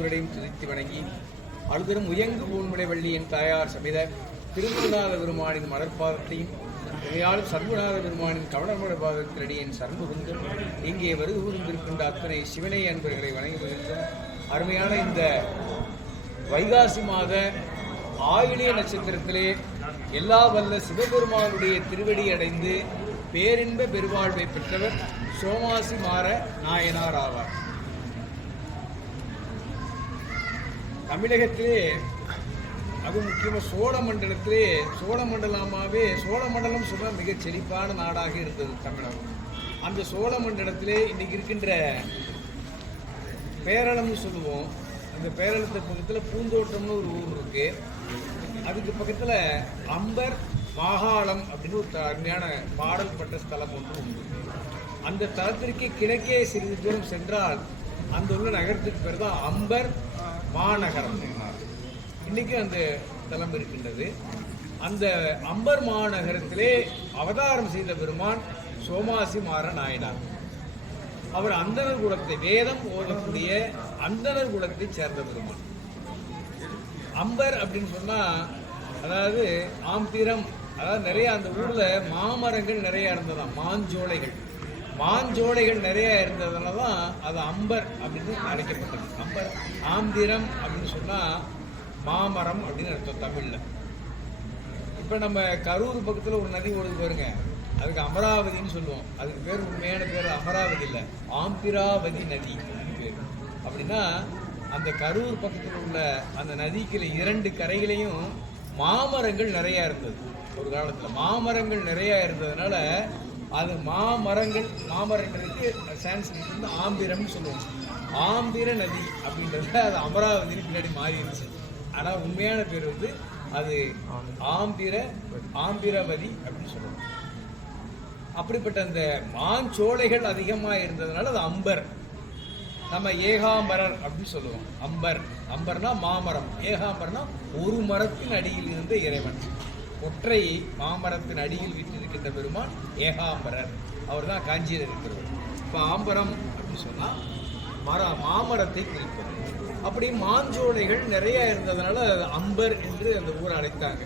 மூவரையும் துதித்து வணங்கி அழுதரும் உயங்கு பூன்முலை வள்ளியின் தாயார் சமித திருமுருகநாத பெருமானின் மலர்பாதத்தையும் இதையாலும் சர்வநாத பெருமானின் கவனமுட பாதத்தினடியின் சர்வகுந்து இங்கே வருகின்றிருக்கின்ற அத்தனை சிவனை அன்பர்களை வணங்கி வருகின்றோம். அருமையான இந்த வைகாசி மாத ஆயிலிய நட்சத்திரத்திலே எல்லா வல்ல சிவபெருமானுடைய திருவடி அடைந்து பேரின்ப பெருவாழ்வை பெற்றவர் சோமாசி மாற நாயனார் ஆவார். தமிழகத்திலே அது முக்கியமாக சோழ மண்டலத்திலே சோழ மண்டலம் சொல்ல மிகச் செழிப்பான நாடாக இருந்தது தமிழகம். அந்த சோழ மண்டலத்திலே இன்னைக்கு இருக்கின்ற பேரளம்னு சொல்லுவோம். அந்த பேரளத்து பக்கத்தில் பூந்தோட்டம்னு ஒரு ஊர் இருக்கு. அதுக்கு பக்கத்தில் அம்பர் மாகாளம் அப்படின்னு ஒரு அருமையான பாடல் பட்ட ஸ்தலம் ஒன்று உண்டு. அந்த தலத்திற்கு கிழக்கே சிறிது தூரம் சென்றால் அந்த உள்ள நகரத்துக்கு பேர் தான் அம்பர் மாநகரம். இன்னைக்கு அந்த தலம் இருக்கின்றது. அந்த அம்பர் மாநகரத்திலே அவதாரம் செய்த பெருமான் சோமாசி மாற நாயனார். அவர் அந்தனர் குலத்தை வேதம் ஓதக்கூடிய அந்தனர் குலத்தை சேர்ந்த பெருமான். அம்பர் அப்படின்னு சொன்னா அதாவது ஆம்பிரம், அதாவது நிறைய அந்த ஊர்ல மாமரங்கள் நிறைய இருந்ததாம். மாஞ்சோலைகள் நிறைய இருந்ததுனால தான் அது அம்பர் அப்படின்னு அழைக்கப்பட்டது. அம்பர் ஆம்பிரம் அப்படின்னு சொன்னா மாமரம் அப்படின்னு அர்த்தம் தமிழ்ல. இப்ப நம்ம கரூர் பக்கத்துல ஒரு நதி ஓடுது பாருங்க, அதுக்கு அமராவதின்னு சொல்லுவோம். அதுக்கு பேர் உண்மையான பேர் அமராவதி இல்லை, ஆம்பிராவதி நதி பேர். அப்படின்னா அந்த கரூர் பக்கத்தில் உள்ள அந்த நதிக்கு 2 கரைகளையும் மாமரங்கள் நிறைய இருந்தது. ஒரு காலத்தில் மாமரங்கள் நிறைய இருந்ததுனால அது மாமரங்களுக்கு சான்ஸ்கிரிட் வந்து ஆம்பிரம்னு சொல்லுவோம். ஆம்பிர நதி அப்படின்றத அது அமராவதிக்கு பின்னாடி மாறிடுச்சு. ஆனால் உண்மையான பேர் வந்து அது ஆம்பிரவதி அப்படின்னு சொல்லுவோம். அப்படிப்பட்ட அந்த மாஞ்சோலைகள் அதிகமாக இருந்ததுனால அது அம்பர். நம்ம ஏகாம்பரர் அப்படின்னு சொல்லுவோம். அம்பர்னா மாமரம், ஏகாம்பரனா ஒரு மரத்தின் அடியில் இருந்த இறைவன். ஒற்றை மாமரத்தின் அடியில் விட்டிருக்கின்ற பெருமான் ஏகாம்பரர். அவர் தான் காஞ்சியில் இருக்கிறவர். இப்போ ஆம்பரம் அப்படின்னு சொன்னால் மாமரத்தை குறிப்பது. அப்படி மாஞ்சோலைகள் நிறைய இருந்ததுனால அம்பர் என்று அந்த ஊரை அழைத்தாங்க.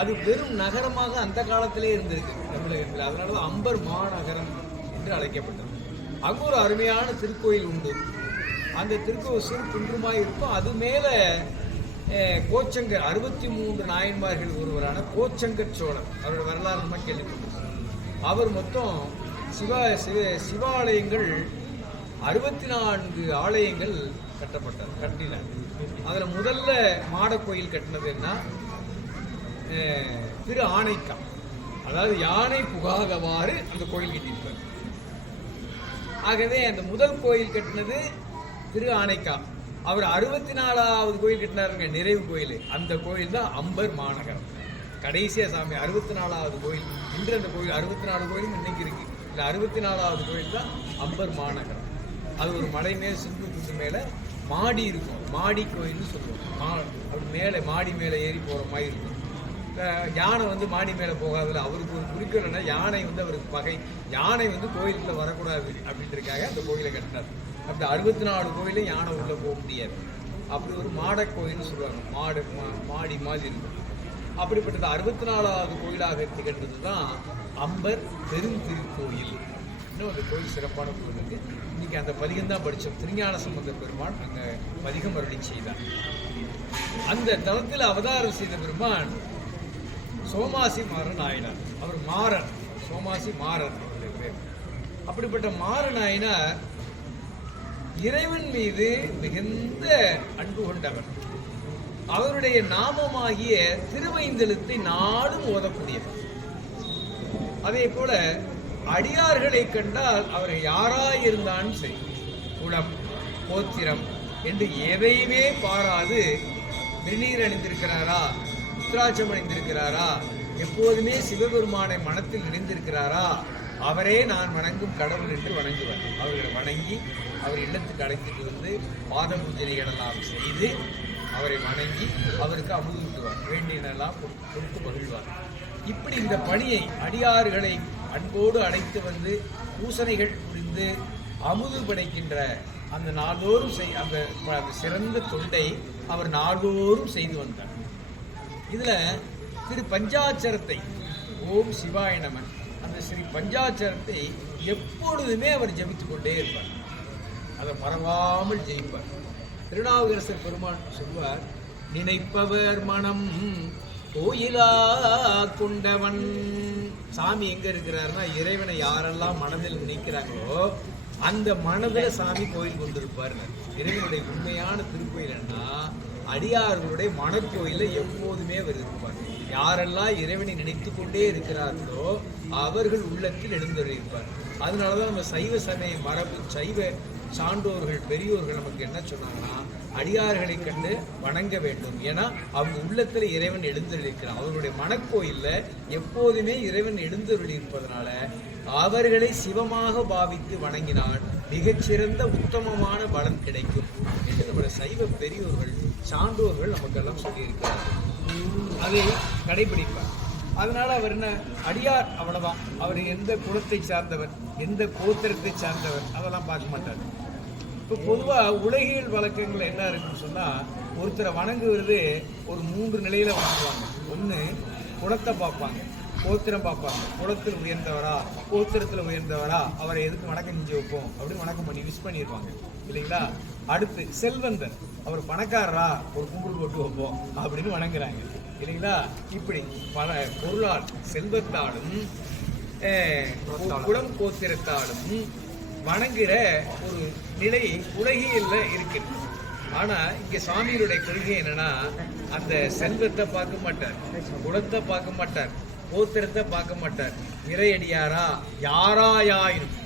அது வெறும் நகரமாக அந்த காலத்திலே இருந்திருக்கு தமிழகத்தில். அதனால தான் அம்பர் மாநகரம் என்று அழைக்கப்பட்டது. அங்கு ஒரு அருமையான திருக்கோயில் உண்டு. அந்த திருக்கோயில் சிறு குன்றுமாய் இருக்கும். அது மேலே கோச்சங்கர் 63 நாயன்மார்கள் ஒருவரான கோச்சங்கர் சோழர், அவரோட வரலாறு நம்ம கேள்விப்பட்டிருக்கோம். அவர் மொத்தம் சிவாலயங்கள் 64 ஆலயங்கள் கட்டினார். அதில் முதல்ல மாடக்கோயில் கட்டினது என்ன, திரு ஆனைக்கா, அதாவது யானை புகாதவாறு அந்த கோயில் கட்டியிருப்பார். ஆகவே அந்த முதல் கோயில் கட்டினது திரு ஆனைக்கா. அவர் 64வது கோயில் கட்டினாருங்க, நிறைவு கோயில். அந்த கோயில் தான் அம்பர் மாநகரம். கடைசியா சாமி 64வது கோயில். இன்று அந்த கோயில் 64 கோயிலும் இன்னைக்கு இருக்கு. இல்லை 64வது கோயில் தான் அம்பர் மாநகரம். அது ஒரு மலை மேல் சிந்து குண்டு மேலே மாடி இருக்கும். மாடி கோயில்னு சொல்லுவோம். அப்படி மேலே மாடி மேலே ஏறி போகிற மாதிரி இருக்கும். யானை வந்து மாடி மேலே போகாதுல. அவருக்கு ஒரு குறிக்கோள்னா யானை வந்து அவருக்கு பகை. யானை வந்து கோயிலுக்குள்ள வரக்கூடாது அப்படின்றதுக்காக அந்த கோயிலை கட்டினார். அப்படி 64 கோயிலும் யானை உள்ள போக முடியாது. அப்படி ஒரு மாடக்கோயில்னு சொல்லுவாங்க. மாடி மாதிரி இருக்கும். அப்படிப்பட்டது 64வது கோயிலாக திகழ்ந்தது தான் அம்பர் பெருந்திருக்கோயில். இன்னும் அந்த கோயில் சிறப்பான கோயில் இருக்கு. இன்னைக்கு அந்த பதிகம் தான் படித்தோம். திருஞான சம்பந்த பெருமான் அங்கே பதிகம் அருளி செய்தார். அந்த தளத்தில் அவதாரம் செய்த பெருமான் சோமாசி மாற நாயனார். அவர் மாறன், சோமாசி மாறன் பேர். அப்படிப்பட்ட மாற நாயனார் இறைவன் மீது மிகுந்த அன்பு கொண்டவர். அவருடைய நாமமாகிய திருவைந்தெழுத்தை நாடும் ஓதக்கூடியவர். அதே போல அடியார்களை கண்டால் அவர் யாராயிருந்தாலும் சரி, குலம் கோத்திரம் என்று எதையுமே பாராது திருநீர் அணிந்திருக்கிறாரா, உத்ராட்சம் அணிந்திருக்கிறாரா, எப்போதுமே சிவபெருமானை மனத்தில் நினைந்திருக்கிறாரா, அவரே நான் வணங்கும் கடவுள் என்று வணங்குவார். அவர்களை வணங்கி அவர் இல்லத்துக்கு அழைத்துட்டு வந்து பாத பூஜனைகளெல்லாம் செய்து அவரை வணங்கி அவருக்கு அமுதுவார். வேண்டியனெல்லாம் கொடுத்து மகிழ்வார். இப்படி இந்த பணியை அடியார்களை அன்போடு அழைத்து வந்து பூசணைகள் புரிந்து அமுது படைக்கின்ற அந்த நாள்தோறும் அந்த சிறந்த தொண்டை அவர் நாள்தோறும் செய்து வந்தார். இதுல திரு பஞ்சாட்சரத்தை ஓம் சிவாய நம அந்த ஸ்ரீ பஞ்சாட்சரத்தை எப்பொழுதுமே அவர் ஜபித்துக் கொண்டே இருப்பார். அதை மறவாமல் ஜெயிப்பார். திருநாவுக்கரசர் பெருமான் சொல்வார், நினைப்பவர் மனம் கோயிலா கொண்டவன். சாமி எங்க இருக்கிறாருன்னா, இறைவனை யாரெல்லாம் மனதில் நினைக்கிறாங்களோ அந்த மனதில் சாமி கோயில் கொண்டிருப்பார். இறைவனுடைய உண்மையான திருக்கோயில் என்ன, அடியார்களுடைய மனக்கோயில எப்போதுமே அவர் இருப்பார். யாரெல்லாம் இறைவனை நினைத்து கொண்டே இருக்கிறார்களோ அவர்கள் உள்ளத்தில் எழுந்தருளியிருப்பார். அதனாலதான் நம்ம சைவ சமய மரபு சைவ சான்றோர்கள் பெரியோர்கள் நமக்கு என்ன சொன்னாங்கன்னா, அடியார்களை கண்டு வணங்க வேண்டும். ஏன்னா அவங்க உள்ளத்துல இறைவன் எழுந்தருளியிருக்கிறான். அவர்களுடைய மனக்கோயில்ல எப்போதுமே இறைவன் எழுந்தருளியிருப்பதனால அவர்களை சிவமாக பாவித்து வணங்கினால் மிகச்சிறந்த உத்தமமான பலன் கிடைக்கும் என்று நம்முடைய சைவ பெரியோர்கள் சான்றோர்கள் நமக்கெல்லாம் சொல்லியிருக்கிறார்கள். அதை கடைபிடிப்பார். அதனால அவர் என்ன, அடியார் அவ்வளவுதான். அவர் எந்த குலத்தை சார்ந்தவர், எந்த கோத்திரத்தை சார்ந்தவர் அதெல்லாம் பார்க்க மாட்டார். இப்போ பொதுவாக உலகியல் வழக்கங்கள் என்ன இருக்குன்னு சொன்னா, ஒருத்தரை வணங்குவது ஒரு 3 நிலையில வணங்குவாங்க. ஒன்று குலத்தை பார்ப்பாங்க, கோத்திரம் பார்ப்பாங்க. குலத்தில் உயர்ந்தவரா கோத்திரத்தில் உயர்ந்தவரா அவரை எதுக்கு வணக்கம் செஞ்சு வைப்போம் அப்படின்னு வணக்கம் பண்ணி விஷ் பண்ணிடுவாங்க இல்லைங்களா. அடுத்து செல்வந்தர், அவர் பணக்காரரா ஒரு கும்பிடு போட்டு வைப்போம் அப்படின்னு வணங்குறாங்க இல்லைங்களா. இப்படி பல பொருளால் செல்வத்தாலும் குலம் கோத்திரத்தாலும் வணங்குகிற ஒரு நிலை உலகியல்ல இருக்கு. ஆனா இங்க சுவாமியுடைய கொள்கை என்னன்னா, அந்த செல்வத்தை பார்க்க மாட்டார், குலத்தை பார்க்க மாட்டார், கோத்திரத்தை பார்க்க மாட்டார். இறையடியாரா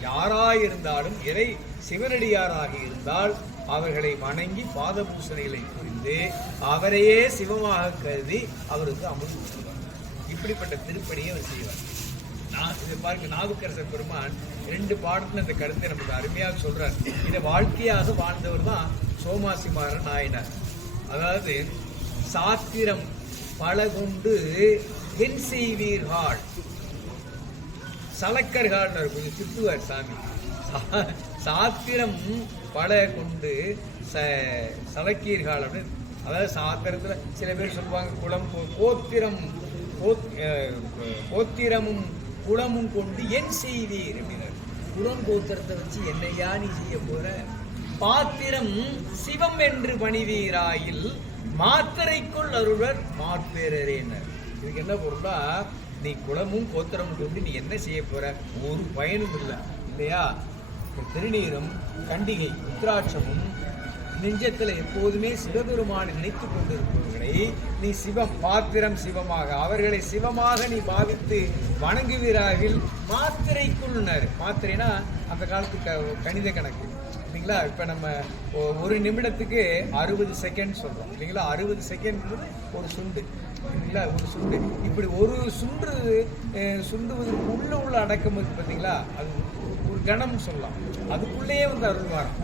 யாராயிருந்தாலும் இறை சிவனடியாராக இருந்தால் அவர்களை வணங்கி பாத பூசணைகளை புரிந்து அவரையே சிவமாக கருதி அவருக்கு அமுது கொடுத்துருவார். இப்படிப்பட்ட திருப்பணியை அவர் செய்வார். இதை பாருங்க, நாவுக்கரசர் பெருமான் 2 பாடத்துல இந்த கருத்தை நமக்கு அருமையாக சொல்றார். இதை வாழ்க்கையாக வாழ்ந்தவர் தான் சோமாசிமார நாயனார். அதாவது சாத்திரம் பல கொண்டு என் செய்வீர்கள், சலக்கர்கள் கொஞ்சம் திட்டுவார் சாமி. சாத்திரம் பல கொண்டு சலக்கீர்கள் அப்படின்னு. அதாவது சாத்திரத்துல சில பேர் சொல்லுவாங்க, குலம் கோத்திரமும் குலமும் கொண்டு என் செய்வீர் அப்படின்னார். குலம் கோத்திரத்தை வச்சு என்னையா நீ செய்ய போற, பாத்திரம் சிவம் என்று பணிவீராயில் மாத்திரைக்குள் அருளர் மாற்பேரேனர். இதுக்கு என்ன பொருளா, நீ குலமும் கோத்திரமும் கொண்டு நீ என்ன செய்ய போற, ஒரு பயனும் இல்லை இல்லையா. திருநீரும் கண்டிகை உத்ராட்சமும் நெஞ்சத்துல எப்போதுமே சிவபெருமானை நினைத்து கொண்டிருப்பவர்களை நீ சிவம் பாத்திரம் சிவமாக அவர்களை சிவமாக நீ பாவித்து வணங்குவீராகில் மாத்திரைக்குள்னர். மாத்திரைனா அந்த காலத்து கணித கணக்கு இல்லைங்களா. இப்ப நம்ம 1 நிமிடத்துக்கு 60 செகண்ட் சொல்றோம் இல்லைங்களா. 60 செகண்ட்ன்றது ஒரு சுண்டு இல்லைங்களா, ஒரு சுண்டு. இப்படி ஒரு சுண்டுவதற்கு உள்ள அடக்கம் இருக்கு பார்த்தீங்களா, அது ஒரு கணம் சொல்லலாம். அதுக்குள்ளேயே வந்து அருள்வாரம்.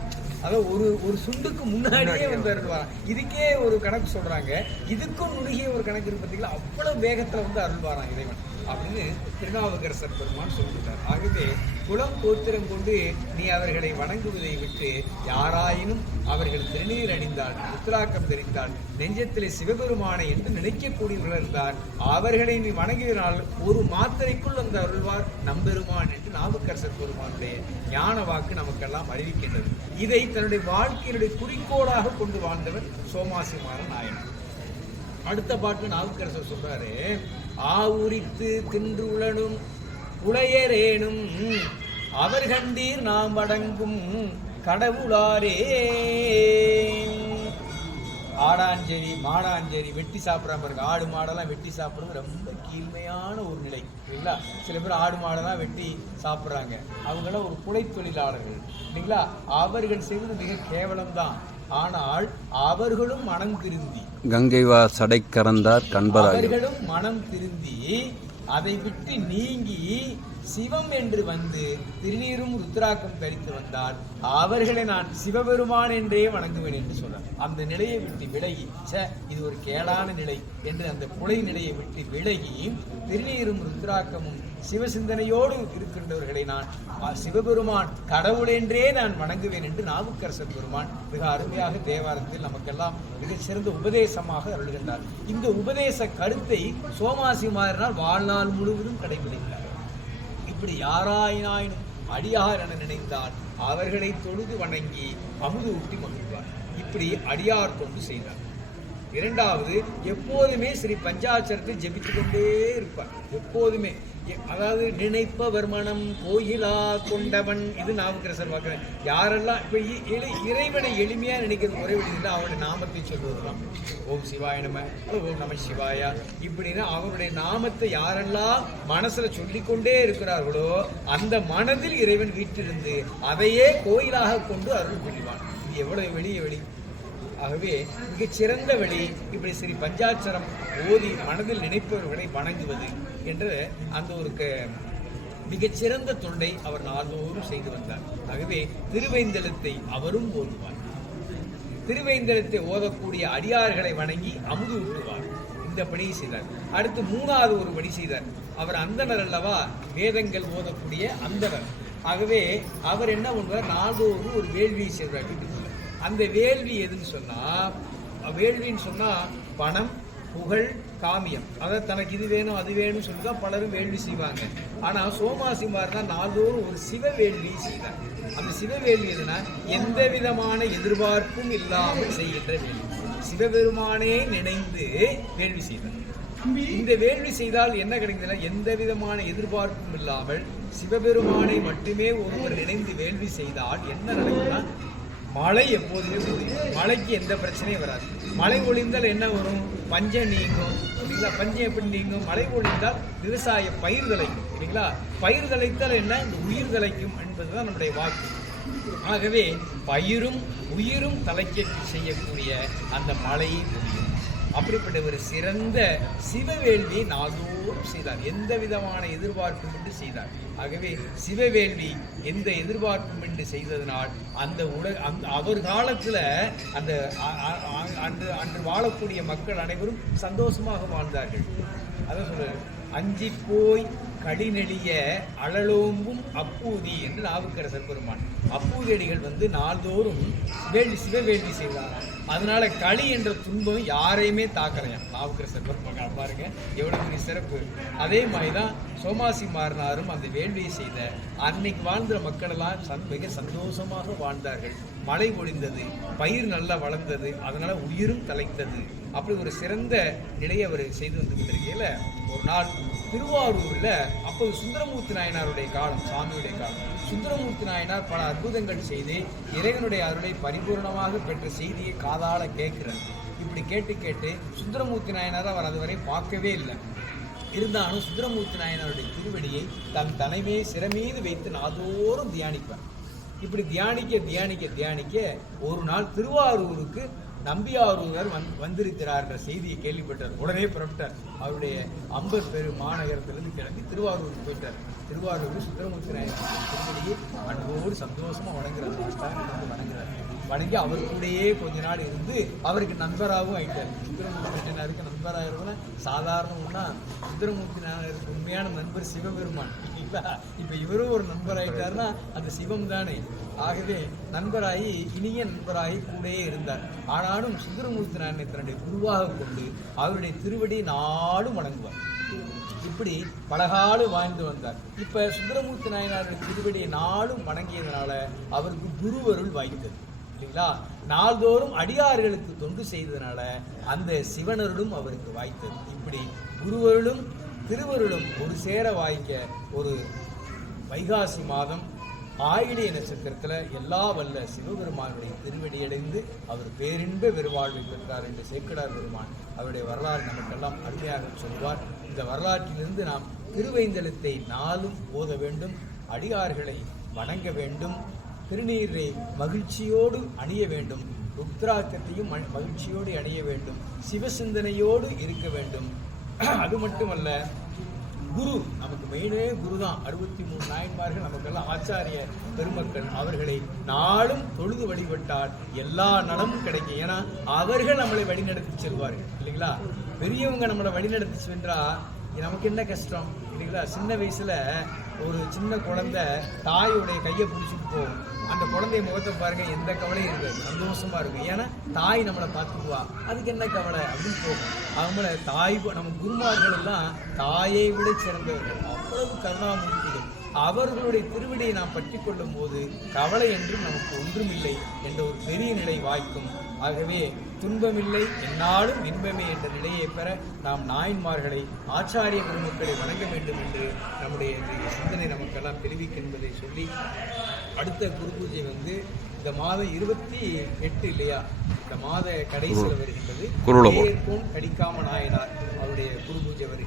அதாவது ஒரு சுண்டுக்கு முன்னாடியே வந்து அருள்வாராம். இதுக்கே ஒரு கணக்கு சொல்றாங்க, இதுக்கும் நுணுகிய ஒரு கணக்கு இருக்கு பார்த்தீங்களா. அவ்வளவு வேகத்துல வந்து அருள்வாராம் இறைவன் அப்படின்னு திருநாவுக்கரசர் பெருமான் சொல்லிட்டார். ஆகவே குலம் கோத்திரம் கொண்டு நீ அவர்களை வணங்குவதை விட்டு யாராயினும் அவர்கள் திருநீர் அணிந்தால் உத்ராக்கம் தெரிந்தால் நெஞ்சத்திலே சிவபெருமானை என்று நினைக்கக்கூடியவர்கள் இருந்தால் அவர்களை நீ வணங்குகிறால் ஒரு மாத்திரைக்குள் அந்த அருள்வார் நம்பெருமான் என்று நாவுக்கரசர் பெருமானுடைய ஞான வாக்கு நமக்கெல்லாம் அறிவிக்கின்றது. இதை தன்னுடைய வாழ்க்கையினுடைய குறிக்கோளாக கொண்டு வாழ்ந்தவர் சோமாசிமார நாயனார். அடுத்த பாட்டு நாவுக்கரசர் சொல்றாரு, ஆவுரித்து தின்று உளனும் உளையரேனும் அவர் கண்டீர் நாம் அடங்கும் கடவுளாரே. ஆடாஞ்சேரி மாடாஞ்சேரி வெட்டி சாப்பிட்றாம இருக்கு. ஆடு மாடெல்லாம் வெட்டி சாப்பிட்றது ரொம்ப கீழ்மையான ஒரு நிலை இல்லைங்களா. சில பேர் ஆடு மாடெல்லாம் வெட்டி சாப்பிட்றாங்க, அவங்களாம் ஒரு குலை தொழிலாளர்கள் இல்லைங்களா. அவர்கள் செய்வது மிக கேவலம்தான். ஆனால் அவர்களும் மனம் திருந்தி கங்கைவா சடை கறந்தார் கண்பராய், அவர்களும் மனம் திருந்தி அதை விட்டு நீங்கி சிவம் என்று வந்து திருநீரும் ருத்ராக்கம் தரித்து வந்தால் அவர்களை நான் சிவபெருமான் என்றே வணங்குவேன் என்று சொல்றார். அந்த நிலையை விட்டு விலகி இது ஒரு கேளான நிலை என்று அந்த புலை நிலையை விட்டு விலகி திருநீரும் ருத்ராக்கமும் சிவசிந்தனையோடு இருக்கின்றவர்களை நான் சிவபெருமான் கடவுள் என்றே நான் வணங்குவேன் என்று நாவுக்கரசர் பெருமான் மிக அருமையாக தேவாரத்தில் நமக்கெல்லாம் மிகச் சிறந்த உபதேசமாக அருள்கின்றார். இந்த உபதேச கருத்தை சோமாசிமாரினால் வாழ்நாள் முழுவதும் கடைபிடித்தார். இப்படி யாராயினாயினும் அடியார் என நினைத்தால் அவர்களை தொழுது வணங்கி அமுது ஊட்டி மகிழ்வார். இப்படி அடியார் தொண்டு செய்தார். இரண்டாவது, எப்போதுமே ஸ்ரீ பஞ்சாட்சரத்தை ஜெபித்து கொண்டே இருப்பார். எப்போதுமே, அதாவது நினைப்பவர் மனம் கோயிலா கொண்டவன். இது நாவுக்கரசர் பார்க்கிறேன். யாரெல்லாம் இப்ப இறைவனை எளிமையா நினைக்கிறது ஒரே வழியில் அவருடைய நாமத்தை சொல்வதுதான். ஓம் சிவாய நம, ஓம் நம சிவாயா, இப்படின்னா அவருடைய நாமத்தை யாரெல்லாம் மனசுல சொல்லிக்கொண்டே இருக்கிறார்களோ அந்த மனதில் இறைவன் வீற்றிருந்து அதையே கோயிலாக கொண்டு அருள் புரிவான். இது எவ்வளவு வெளி. ஆகவே மிகச்சிறந்த வழி இப்படி ஸ்ரீ பஞ்சாட்சரம் ஓதி மனதில் நினைப்பவர்களை வணங்குவது என்ற அந்த ஒரு மிகச்சிறந்த தொண்டை அவர் நாள்தோறும் செய்து வந்தார். ஆகவே திருவைந்தெழுத்தை அவரும் ஓதுவார். திருவைந்தெழுத்தை ஓதக்கூடிய அடியார்களை வணங்கி அமுது ஊட்டுவார். இந்த பணியை செய்தார். அடுத்து மூணாவது ஒரு பணி செய்தார். அவர் அந்தனர் அல்லவா, வேதங்கள் ஓதக்கூடிய அந்தனர். ஆகவே அவர் என்ன பண்ணுவார், நாள்தோறும் ஒரு வேள்வியை செய்வார் வீட்டுக்குள்ள. அந்த வேள்வி எதுன்னு சொன்னா, வேள்வின்னு சொன்னா பணம், புகழ், காமியம், அதாவது தனக்கு இது வேணும் அது வேணும்னு சொல்லிதான் பலரும் வேள்வி செய்வாங்க. ஆனா சோமாசிமார் தான் நாள்தோறும் ஒரு சிவ வேள்வி செய்தார். அந்த சிவ வேள்வி எதுனா எந்த விதமான எதிர்பார்ப்பும் இல்லாமல் செய்கின்ற வேள்வி. சிவபெருமானே நினைந்து வேள்வி செய்தார். இந்த வேள்வி செய்தால் என்ன கிடைக்குதுன்னா, எந்த விதமான எதிர்பார்ப்பும் இல்லாமல் சிவபெருமானை மட்டுமே ஒருவர் நினைந்து வேள்வி செய்தால் என்ன நடக்கும்னா, மழை எப்போதுமே பொழியும். மழைக்கு எந்த பிரச்சனையும் வராது. மழை ஒழிந்தால் என்ன வரும், பஞ்சம் நீங்கும் இல்லைங்களா. பஞ்சம் எப்படி நீங்கும், மழை ஒழிந்தால் விவசாய பயிர் தலைக்கும் இல்லைங்களா. பயிர் தலைத்தால் என்ன, இந்த உயிர் தலைக்கும் என்பதுதான் நம்முடைய வாக்கு. ஆகவே பயிரும் உயிரும் தலைக்க செய்யக்கூடிய அந்த மழையை பொழியும். அப்படிப்பட்ட ஒரு சிறந்த சிவவேள்வி நாள்தோறும் செய்தார். எந்த விதமான எதிர்பார்ப்பும் என்று செய்தார். ஆகவே சிவவேள்வி எந்த எதிர்பார்ப்பும் என்று செய்ததனால் அந்த அவர் காலத்துல அந்த அன்று வாழக்கூடிய மக்கள் அனைவரும் சந்தோஷமாக வாழ்ந்தார்கள். அதான் சொல்றாரு, அஞ்சி போய் களிநெளிய அழலோம்பும் அப்பூதி என்று நாவுக்கரசர் பெருமான். அப்பூதியடிகள் வந்து நாள்தோறும் சிவவேள்வி செய்தாராம். அதனால களி என்ற துன்பம் யாரையுமே தாக்கலையாம். நாவுக்கரசர் பெருமான் பாருங்க எவ்வளவு பெரிய சிறப்பு. அதே மாதிரிதான் சோமாசி மாறினாரும் அந்த வேள்வியை செய்த அன்னைக்கு வாழ்ந்த மக்கள் எல்லாம் மிக சந்தோஷமாக வாழ்ந்தார்கள். மழை பொழிந்தது, பயிர் நல்லா வளர்ந்தது, அதனால உயிரும் தலைத்தது. அப்படி ஒரு சிறந்த நிலையை அவர் செய்து வந்துருக்கையில ஒரு நாள் திருவாரூர்ல, அப்போது சுந்தரமூர்த்தி நாயனாருடைய காலம், சாமியுடைய காலம். சுந்தரமூர்த்தி நாயனார் பல அற்புதங்கள் செய்து இறைவனுடைய அருளை பரிபூர்ணமாக பெற்ற செய்தியை காதால கேட்கிறார். இப்படி கேட்டு சுந்தரமூர்த்தி நாயனார் அவர் அதுவரை பார்க்கவே இல்லை. இருந்தாலும் சுந்தரமூர்த்தி நாயனாருடைய திருவடியை தன் தலைமையை சிறமீது வைத்து நாதோறும் தியானிப்பார். இப்படி தியானிக்க ஒரு நாள் திருவாரூருக்கு நம்பியாரூரர் வந்திருக்கிறார் என்ற செய்தியை கேள்விப்பட்டார். உடனே புறப்பட்டார். அவருடைய அம்பர் பெரு மாநகரத்திலிருந்து கிளம்பி திருவாரூருக்கு போயிட்டார். திருவாரூர் சுந்தரமூர்த்தி நாயனார் திருவடியை அன்போடு சந்தோஷமா வணங்குறார். வணங்கி அவர் கூடயே கொஞ்ச நாள் இருந்து அவருக்கு நண்பராகவும் ஆயிட்டார். சுந்தரமூர்த்தி நாயனாருக்கு நண்பராக இருக்கணும் சாதாரண ஒன்றா. சுந்தரமூர்த்தி நாயனாருக்கு உண்மையான நண்பர் சிவபெருமான் இல்லைங்களா. இப்போ இவரும் ஒரு நண்பர் ஆயிட்டாருன்னா அந்த சிவம் தானே. ஆகவே நண்பராகி இனிய நண்பராகி கூடயே இருந்தார். ஆனாலும் சுந்தரமூர்த்தி நாயனை தன்னுடைய குருவாக கொண்டு அவருடைய திருவடி நாளும் வணங்குவார். இப்படி பலகாலம் வாழ்ந்து வந்தார். இப்ப சுந்தரமூர்த்தி நாயனாருடைய திருவடியை நாளும் வணங்கியதுனால அவருக்கு குருவருள் வாய்த்தது இல்லைங்களா. நாள்தோறும் அடியார்களுக்கு தொண்டு செய்ததுனால அந்த சிவனருளும் அவருக்கு வாய்த்தது. இப்படி குருவருளும் திருவருளும் ஒரு சேர வாய்க்க ஒரு வைகாசி மாதம் ஆயிலிய நட்சத்திரத்துல எல்லா வல்ல சிவபெருமானுடைய திருவடியடைந்து அவர் பேரின்ப பெருவாழ்வை பெற்றார் என்று சேக்கிழார் பெருமான் அவருடைய வரலாறு நமக்கெல்லாம் அருமையாக சொல்வார். இந்த வரலாற்றிலிருந்து நாம் திருவைந்தெழுத்தை நாளும் ஓத வேண்டும், அடியார்களை வணங்க வேண்டும், திருநீரை மகிழ்ச்சியோடு அணிய வேண்டும், ருத்ராக்கத்தையும் மகிழ்ச்சியோடு அணிய வேண்டும், சிவசிந்தனையோடு இருக்க வேண்டும். அது மட்டுமல்ல, குரு நமக்கு மெயினே குரு தான். 63 நாயன்மார்கள் நமக்கெல்லாம் ஆச்சாரிய பெருமக்கள். அவர்களை நாளும் தொழுது வழிபட்டால் எல்லா நலமும் கிடைக்கும். ஏன்னா அவர்கள் நம்மளை வழிநடத்தி செல்வார்கள் இல்லைங்களா. பெரியவங்க நம்மளை வழிநடத்தி சென்றா நமக்கு என்ன கஷ்டம் இல்லைங்களா. சின்ன வயசுல ஒரு சின்ன குழந்தை தாயோடைய கையை பிடிச்சிட்டு போகும். அந்த குழந்தைய முகத்தை பாருங்க, எந்த கவலையும் இருக்காது, சந்தோஷமா இருக்கும். ஏன்னா தாய் நம்மளை பார்த்துக்குவா, அதுக்கு என்ன கவலை அப்படின்னு போகும். அவங்கள தாய் நம்ம குருமார்கள் எல்லாம் தாயை விட சிறந்தவர்கள், அவ்வளவு கருணாமூர்த்திகள். அவர்களுடைய திருவடியை நாம் பற்றி கொள்ளும் போது கவலை என்றும் நமக்கு ஒன்றுமில்லை என்ற ஒரு பெரிய நிலை வாய்க்கும். ஆகவே துன்பமில்லை என்னாலும் இன்பமே என்ற நிலையை பெற நாம் நாயன்மார்களை ஆச்சாரிய பெருமக்களை வணங்க வேண்டும் என்று நம்முடைய சிந்தனை நமக்கெல்லாம் தெரிவிக்கின்றதை சொல்லி, அடுத்த குரு பூஜை இந்த மாதம் 28 இல்லையா, இந்த மாத கடைசியில் வருகின்றது. கடிக்காம நாயனார் அவருடைய குரு பூஜை வருகிறது.